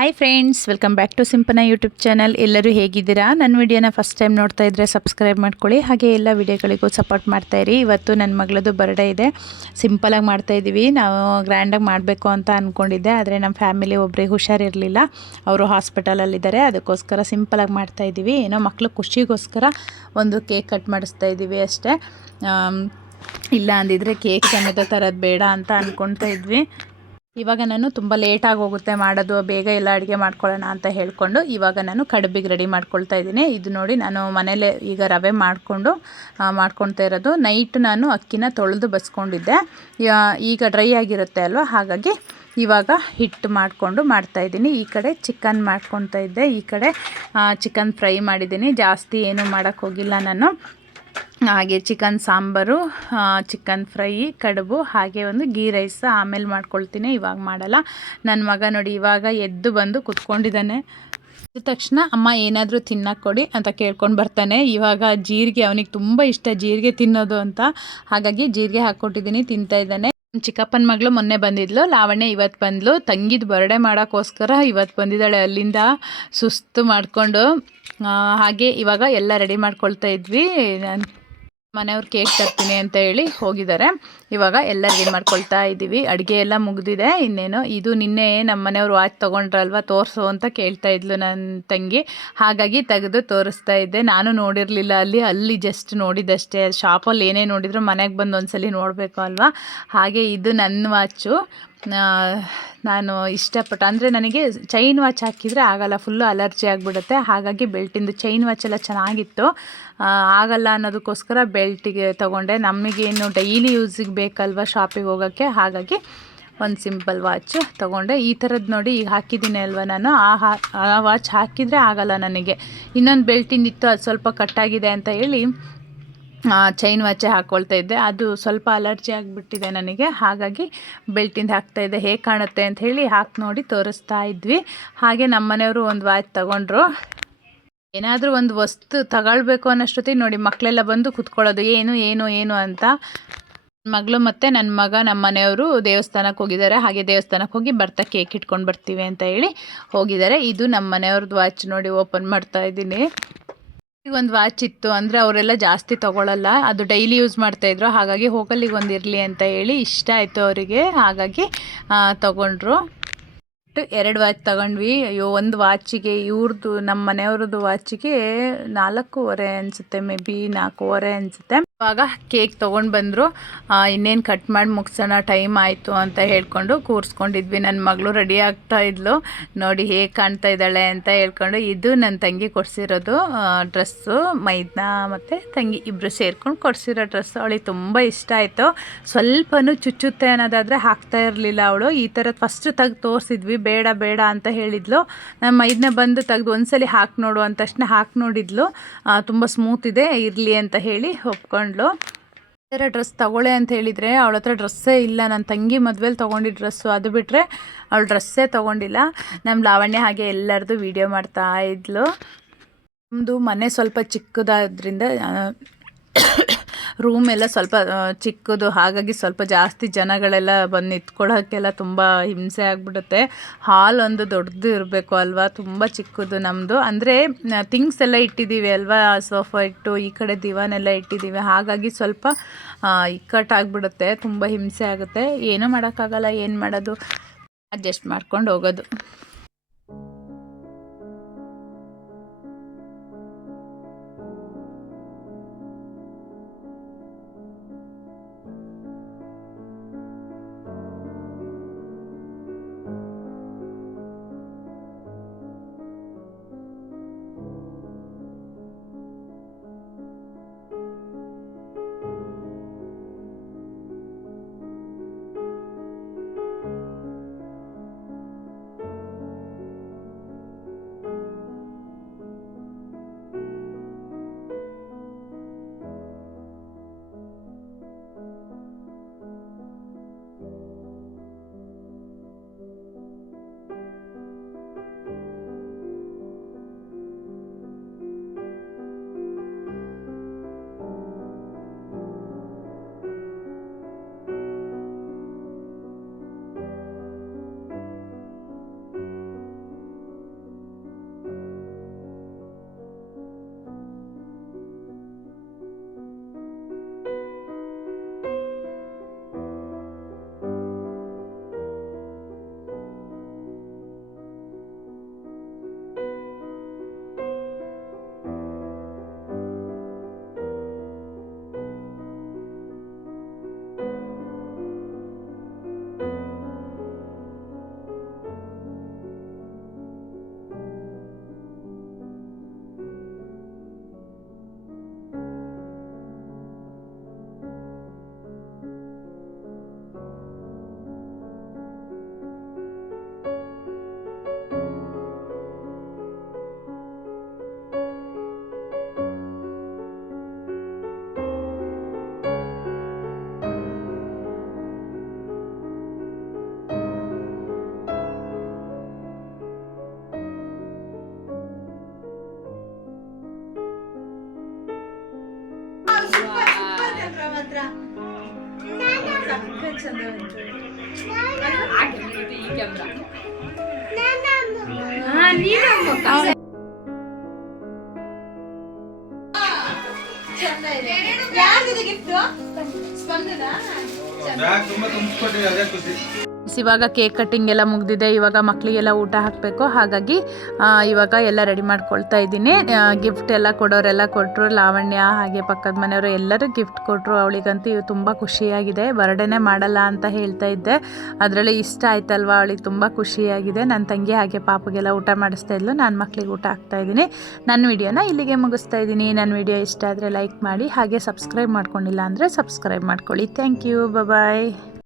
Hi friends welcome back to Simpana YouTube channel ಎಲ್ಲರೂ ಹೇಗಿದ್ದೀರಾ? ನನ್ನ ವಿಡಿಯೋನ ಫಸ್ಟ್ ಟೈಮ್ ನೋಡ್ತಾ ಇದ್ದರೆ ಸಬ್ಸ್ಕ್ರೈಬ್ ಮಾಡ್ಕೊಳ್ಳಿ. ಹಾಗೆ ಎಲ್ಲ ವಿಡಿಯೋಗಳಿಗೂ ಸಪೋರ್ಟ್ ಮಾಡ್ತಾ ಇರಿ. ಇವತ್ತು ನನ್ನ ಮಗಳದು ಬರ್ಡೇ ಇದೆ. ಸಿಂಪಲಾಗಿ ಮಾಡ್ತಾಯಿದ್ದೀವಿ ನಾವು ಗ್ರ್ಯಾಂಡಾಗಿ ಮಾಡಬೇಕು ಅಂತ ಅಂದ್ಕೊಂಡಿದ್ದೆ ಆದರೆ ನಮ್ಮ ಫ್ಯಾಮಿಲಿ ಒಬ್ರಿಗೆ ಹುಷಾರಿರಲಿಲ್ಲ ಅವರು ಹಾಸ್ಪಿಟಲಲ್ಲಿದ್ದಾರೆ ಅದಕ್ಕೋಸ್ಕರ ಸಿಂಪಲಾಗಿ ಮಾಡ್ತಾಯಿದ್ದೀವಿ ಏನೋ ಮಕ್ಕಳು ಖುಷಿಗೋಸ್ಕರ ಒಂದು ಕೇಕ್ ಕಟ್ ಮಾಡಿಸ್ತಾ ಇದ್ದೀವಿ ಅಷ್ಟೇ. ಇಲ್ಲ ಅಂದಿದ್ರೆ ಕೇಕ್ ಸಮೇತ ತರೋದು ಬೇಡ ಅಂತ ಅಂದ್ಕೊಳ್ತಾ ಇದ್ವಿ. ಇವಾಗ ನಾನು ತುಂಬ ಲೇಟಾಗಿ ಹೋಗುತ್ತೆ, ಮಾಡೋದು, ಬೇಗ ಎಲ್ಲ ಅಡುಗೆ ಮಾಡ್ಕೊಳ್ಳೋಣ ಅಂತ ಹೇಳಿಕೊಂಡು ಇವಾಗ ನಾನು ಕಡುಬಿಗೆ ರೆಡಿ ಮಾಡ್ಕೊಳ್ತಾ ಇದ್ದೀನಿ. ಇದು ನೋಡಿ ನಾನು ಮನೇಲೇ ಈಗ ರವೆ ಮಾಡಿಕೊಂಡು ಮಾಡ್ಕೊಳ್ತಾ ಇರೋದು. ನೈಟ್ ನಾನು ಅಕ್ಕಿನ ತೊಳೆದು ಬಸ್ಕೊಂಡಿದ್ದೆ. ಈಗ ಡ್ರೈ ಆಗಿರುತ್ತೆ ಅಲ್ವಾ? ಹಾಗಾಗಿ ಇವಾಗ ಹಿಟ್ಟು ಮಾಡಿಕೊಂಡು ಮಾಡ್ತಾಯಿದ್ದೀನಿ ಈ ಕಡೆ ಚಿಕನ್ ಮಾಡ್ಕೊತಾ ಇದ್ದೆ. ಈ ಕಡೆ ಚಿಕನ್ ಫ್ರೈ ಮಾಡಿದ್ದೀನಿ. ಜಾಸ್ತಿ ಏನೂ ಮಾಡೋಕ್ಕೋಗಿಲ್ಲ ನಾನು. ಹಾಗೆ ಚಿಕನ್ ಸಾಂಬಾರು ಚಿಕನ್ ಫ್ರೈ, ಕಡುಬು, ಹಾಗೆ ಒಂದು ಗೀ ರೈಸ್ ಆಮೇಲೆ ಮಾಡ್ಕೊಳ್ತೀನಿ, ಇವಾಗ ಮಾಡಲ್ಲ. ನನ್ನ ಮಗ ನೋಡಿ ಇವಾಗ ಎದ್ದು ಬಂದು ಕುತ್ಕೊಂಡಿದ್ದಾನೆ. ಎದ್ದ ತಕ್ಷಣ ಅಮ್ಮ ಏನಾದರೂ ತಿನ್ನಕ್ಕೆ ಕೊಡಿ ಅಂತ ಕೇಳ್ಕೊಂಡು ಬರ್ತಾನೆ. ಇವಾಗ ಜೀರಿಗೆ ಅವನಿಗೆ ತುಂಬ ಇಷ್ಟ ಜೀರಿಗೆ ತಿನ್ನೋದು ಅಂತ. ಹಾಗಾಗಿ ಜೀರಿಗೆ ಹಾಕ್ಕೊಟ್ಟಿದ್ದೀನಿ, ತಿಂತಾ ಇದ್ದಾನೆ. ಚಿಕ್ಕಪ್ಪನ ಮಗಳು ಮೊನ್ನೆ ಬಂದಿದ್ಲು, ಲಾವಣ್ಯ ಇವತ್ತು ಬಂದ್ಲು. ತಂಗಿದ ಬರ್ಡೆ ಮಾಡೋಕ್ಕೋಸ್ಕರ ಇವತ್ತು ಬಂದಿದ್ದಾಳೆ ಅಲ್ಲಿಂದ ಸುಸ್ತು ಮಾಡಿಕೊಂಡು. ಹಾಗೆ ಇವಾಗ ಎಲ್ಲ ರೆಡಿ ಮಾಡ್ಕೊಳ್ತಾ ಇದ್ವಿ. ನಾನು ಮನೆಯವ್ರು ಕೇಕ್ ತರ್ತೀನಿ ಅಂತ ಹೇಳಿ ಹೋಗಿದ್ದಾರೆ. ಇವಾಗ ಎಲ್ಲ ರೆಡಿ ಮಾಡ್ಕೊಳ್ತಾ ಇದ್ದೀವಿ ಅಡುಗೆ ಎಲ್ಲ ಮುಗಿದಿದೆ. ಇನ್ನೇನು ಇದು ನಿನ್ನೆ ನಮ್ಮ ಮನೆಯವ್ರು ವಾಚ್ ತೊಗೊಂಡ್ರಲ್ವ? ತೋರಿಸು ಅಂತ ಕೇಳ್ತಾ ಇದ್ಲು ನನ್ನ ತಂಗಿ. ಹಾಗಾಗಿ ತೆಗೆದು ತೋರಿಸ್ತಾ ಇದ್ದೆ. ನಾನು ನೋಡಿರಲಿಲ್ಲ ಅಲ್ಲಿ. ಅಲ್ಲಿ ಜಸ್ಟ್ ನೋಡಿದ್ದಷ್ಟೇ ಶಾಪಲ್ಲಿ ಏನೇ ನೋಡಿದ್ರು ಮನೆಗೆ ಬಂದು ಒಂದ್ಸಲಿ ನೋಡಬೇಕು ಅಲ್ವಾ? ಹಾಗೆ ಇದು ನನ್ನ ವಾಚು. ನಾನು ಇಷ್ಟಪಟ್ಟು ಅಂದರೆ ನನಗೆ ಚೈನ್ ವಾಚ್ ಹಾಕಿದರೆ ಆಗಲ್ಲ ಫುಲ್ಲು ಅಲರ್ಜಿ ಆಗಿಬಿಡುತ್ತೆ. ಹಾಗಾಗಿ ಬೆಲ್ಟಿಂದು ಚೈನ್ ವಾಚ್ ಎಲ್ಲ ಚೆನ್ನಾಗಿತ್ತು. ಆಗಲ್ಲ ಅನ್ನೋದಕ್ಕೋಸ್ಕರ ಬೆಲ್ಟಿಗೆ ತೊಗೊಂಡೆ. ನಮಗೇನು ಡೈಲಿ ಯೂಸಿಗೆ ಬೇಕಲ್ವ ಶಾಪಿಗೆ ಹೋಗೋಕ್ಕೆ? ಹಾಗಾಗಿ ಒಂದು ಸಿಂಪಲ್ ವಾಚ್ ತೊಗೊಂಡೆ. ಈ ಥರದ್ದು ನೋಡಿ ಈಗ ಹಾಕಿದ್ದೀನಿ ಅಲ್ವ ನಾನು. ಆ ಹಾ, ಆ ವಾಚ್ ಹಾಕಿದರೆ ಆಗಲ್ಲ ನನಗೆ. ಇನ್ನೊಂದು ಬೆಲ್ಟಿಂದಿತ್ತು ಅದು ಸ್ವಲ್ಪ ಕಟ್ಟಾಗಿದೆ ಅಂತ ಹೇಳಿ ಚೈನ್ ವಾಚೆ ಹಾಕ್ಕೊಳ್ತಾ ಇದ್ದೆ. ಅದು ಸ್ವಲ್ಪ ಅಲರ್ಜಿ ಆಗಿಬಿಟ್ಟಿದೆ ನನಗೆ. ಹಾಗಾಗಿ ಬೆಲ್ಟಿಂದ ಹಾಕ್ತಾ ಇದ್ದೆ. ಹೇಗೆ ಕಾಣುತ್ತೆ ಅಂತ ಹೇಳಿ ಹಾಕಿ ನೋಡಿ ತೋರಿಸ್ತಾ ಇದ್ವಿ. ಹಾಗೆ ನಮ್ಮ ಮನೆಯವರು ಒಂದು ವಾಚ್ ತಗೊಂಡ್ರು. ಏನಾದರೂ ಒಂದು ವಸ್ತು ತಗೊಳ್ಬೇಕು ಅನ್ನೋಷ್ಟೊತ್ತಿಗೆ ನೋಡಿ ಮಕ್ಕಳೆಲ್ಲ ಬಂದು ಕುತ್ಕೊಳ್ಳೋದು. ಏನು ಏನು ಏನು ಅಂತ. ಮಗಳು ಮತ್ತು ನನ್ನ ಮಗ ನಮ್ಮ ಮನೆಯವರು ದೇವಸ್ಥಾನಕ್ಕೆ ಹೋಗಿದ್ದಾರೆ. ಹಾಗೆ ದೇವಸ್ಥಾನಕ್ಕೆ ಹೋಗಿ ಬರ್ತಾ ಕೇಕ್ ಇಟ್ಕೊಂಡು ಬರ್ತೀವಿ ಅಂತ ಹೇಳಿ ಹೋಗಿದ್ದಾರೆ. ಇದು ನಮ್ಮ ಮನೆಯವ್ರದ್ದು ವಾಚ್ ನೋಡಿ ಓಪನ್ ಮಾಡ್ತಾ ಇದ್ದೀನಿ. ಒಂದು ವಾಚ್ ಇತ್ತು ಅಂದರೆ ಅವರೆಲ್ಲ ಜಾಸ್ತಿ ತಗೊಳ್ಳಲ್ಲ ಅದು ಡೈಲಿ ಯೂಸ್ ಮಾಡ್ತಾಯಿದ್ರು ಹಾಗಾಗಿ ಹೋಗಲ್ಲಿಗೆ ಒಂದು ಇರಲಿ ಅಂತ ಹೇಳಿ ಇಷ್ಟ ಆಯಿತು ಅವರಿಗೆ. ಹಾಗಾಗಿ ತಗೊಂಡ್ರು. ಎರಡು ವಾಚ್ ತಗೊಂಡ್ವಿ. ಅಯ್ಯೋ, ಒಂದು ವಾಚಿಗೆ ಇವ್ರದ್ದು ನಮ್ಮ ಮನೆಯವ್ರದ್ದು ವಾಚಿಗೆ ನಾಲ್ಕೂವರೆ ಅನಿಸುತ್ತೆ, ಮೇ ಬಿ ನಾಲ್ಕೂವರೆ ಅನಿಸುತ್ತೆ. ಇವಾಗ ಕೇಕ್ ತೊಗೊಂಡು ಬಂದರು. ಇನ್ನೇನು ಕಟ್ ಮಾಡಿ ಮುಗಿಸೋಣ, ಟೈಮ್ ಆಯಿತು ಅಂತ ಹೇಳ್ಕೊಂಡು ಕೂರಿಸ್ಕೊಂಡಿದ್ವಿ. ನನ್ನ ಮಗಳು ರೆಡಿ ಆಗ್ತಾ ಇದ್ಲು. ನೋಡಿ ಹೇಗೆ ಕಾಣ್ತಾ ಇದ್ದಾಳೆ ಅಂತ ಹೇಳ್ಕೊಂಡು, ಇದು ನನ್ನ ತಂಗಿ ಕೊಡಿಸಿರೋದು ಡ್ರೆಸ್ಸು. ಮೈದ್ನ ಮತ್ತು ತಂಗಿ ಇಬ್ಬರು ಸೇರ್ಕೊಂಡು ಕೊಡಿಸಿರೋ ಡ್ರೆಸ್ಸು. ಅವಳಿಗೆ ತುಂಬ ಇಷ್ಟ ಆಯಿತು. ಸ್ವಲ್ಪನೂ ಚುಚ್ಚುತ್ತೆ ಅನ್ನೋದಾದರೆ ಹಾಕ್ತಾ ಇರಲಿಲ್ಲ ಅವಳು. ಈ ಥರದ್ದು ಫಸ್ಟ್ ತೆಗ್ದು ತೋರಿಸಿದ್ವಿ. ಬೇಡ ಬೇಡ ಅಂತ ಹೇಳಿದ್ಲು. ನಮ್ಮ ಇದನ್ನ ಬಂದು ತೆಗೆದು ಒಂದ್ಸಲಿ ಹಾಕಿ ನೋಡು ಅಂದ ತಕ್ಷಣ ಹಾಕಿ ನೋಡಿದ್ಲು. ತುಂಬ ಸ್ಮೂತ್ ಇದೆ, ಇರಲಿ ಅಂತ ಹೇಳಿ ಒಪ್ಕೊಂಡ್ಲು ಬೇರೆ ಡ್ರೆಸ್ ತಗೊಳ್ಳೆ ಅಂತ ಹೇಳಿದರೆ ಅವಳ ಹತ್ರ ಡ್ರೆಸ್ಸೇ ಇಲ್ಲ. ನನ್ನ ತಂಗಿ ಮದುವೆಲಿ ತೊಗೊಂಡಿದ್ದ ಡ್ರೆಸ್ಸು. ಅದು ಬಿಟ್ಟರೆ ಅವಳು ಡ್ರೆಸ್ಸೇ ತೊಗೊಂಡಿಲ್ಲ. ನಮ್ಮ ಲಾವಣ್ಯ ಹಾಗೆ ಎಲ್ಲರದು ವೀಡಿಯೋ ಮಾಡ್ತಾ ಇದ್ಲು. ನಮ್ಮದು ಮನೆ ಸ್ವಲ್ಪ ಚಿಕ್ಕದಾದ್ರಿಂದ ರೂಮ್ ಎಲ್ಲ ಸ್ವಲ್ಪ ಚಿಕ್ಕದು, ಹಾಗಾಗಿ ಸ್ವಲ್ಪ ಜಾಸ್ತಿ ಜನಗಳೆಲ್ಲ ಬಂದು ನಿಂತ್ಕೊಳ್ಳೋಕ್ಕೆಲ್ಲ ತುಂಬ ಹಿಂಸೆ ಆಗಿಬಿಡುತ್ತೆ. ಹಾಲ್ ಒಂದು ದೊಡ್ಡದು ಇರಬೇಕು ಅಲ್ವಾ? ತುಂಬ ಚಿಕ್ಕದು ನಮ್ಮದು ಅಂದರೆ ಥಿಂಗ್ಸ್ ಎಲ್ಲ ಇಟ್ಟಿದ್ದೀವಿ ಅಲ್ವಾ? ಸೋಫಾ ಇಟ್ಟು, ಈ ಕಡೆ ದಿವಾನೆಲ್ಲ ಇಟ್ಟಿದ್ದೀವಿ ಹಾಗಾಗಿ ಸ್ವಲ್ಪ ಇಕ್ಕಟ್ ಇಕ್ಕಟ್ಟಾಗ್ಬಿಡುತ್ತೆ. ತುಂಬ ಹಿಂಸೆ ಆಗುತ್ತೆ. ಏನೂ ಮಾಡೋಕ್ಕಾಗಲ್ಲ. ಏನು ಮಾಡೋದು? ಅಡ್ಜಸ್ಟ್ ಮಾಡ್ಕೊಂಡು ಹೋಗೋದು. ಚಂದ ಬಂತು ಈ ಕ್ಯಾಮ್ರಾ ಹಾ ನೀನು ಚಂದ ಇದೆ ಯಾರಿಗಿದೆ ಗಿಫ್ಟ್? ಸ್ಪಂದನ? ತುಂಬಾ ತುಂಬಿಸ್ಕೊಟ್ಟಿವಿ ಅದೇ ಖುಷಿ. ಇವಾಗ ಕೇಕ್ ಕಟ್ಟಿಂಗ್ ಎಲ್ಲ ಮುಗ್ದಿದೆ. ಇವಾಗ ಮಕ್ಕಳಿಗೆಲ್ಲ ಊಟ ಹಾಕಬೇಕು. ಹಾಗಾಗಿ ಇವಾಗ ಎಲ್ಲ ರೆಡಿ ಮಾಡ್ಕೊಳ್ತಾ ಇದ್ದೀನಿ. ಗಿಫ್ಟ್ ಎಲ್ಲ ಕೊಡೋರೆಲ್ಲ ಕೊಟ್ಟರು ಲಾವಣ್ಯ ಹಾಗೆ ಪಕ್ಕದ ಮನೆಯವರು ಎಲ್ಲರೂ ಗಿಫ್ಟ್ ಕೊಟ್ಟರು ಅವಳಿಗಂತೂ ಇವು ತುಂಬ ಖುಷಿಯಾಗಿದೆ. ಬರ್ಡೇನೇ ಮಾಡಲ್ಲ ಅಂತ ಹೇಳ್ತಾ ಇದ್ದೆ. ಅದರಲ್ಲಿ ಇಷ್ಟ ಆಯ್ತಲ್ವಾ? ಅವಳಿಗೆ ತುಂಬ ಖುಷಿಯಾಗಿದೆ. ನನ್ನ ತಂಗಿ ಹಾಗೆ ಪಾಪಗೆಲ್ಲ ಊಟ ಮಾಡಿಸ್ತಾ ಇದ್ಲು. ನಾನು ಮಕ್ಕಳಿಗೆ ಊಟ ಹಾಕ್ತಾ ಇದ್ದೀನಿ. ನನ್ನ ವಿಡಿಯೋನ ಇಲ್ಲಿಗೆ ಮುಗಿಸ್ತಾ ಇದ್ದೀನಿ. ನನ್ನ ವಿಡಿಯೋ ಇಷ್ಟ ಆದರೆ ಲೈಕ್ ಮಾಡಿ. ಹಾಗೆ ಸಬ್ಸ್ಕ್ರೈಬ್ ಮಾಡ್ಕೊಂಡಿಲ್ಲ ಅಂದರೆ ಸಬ್ಸ್ಕ್ರೈಬ್ ಮಾಡ್ಕೊಳ್ಳಿ. Thank you bye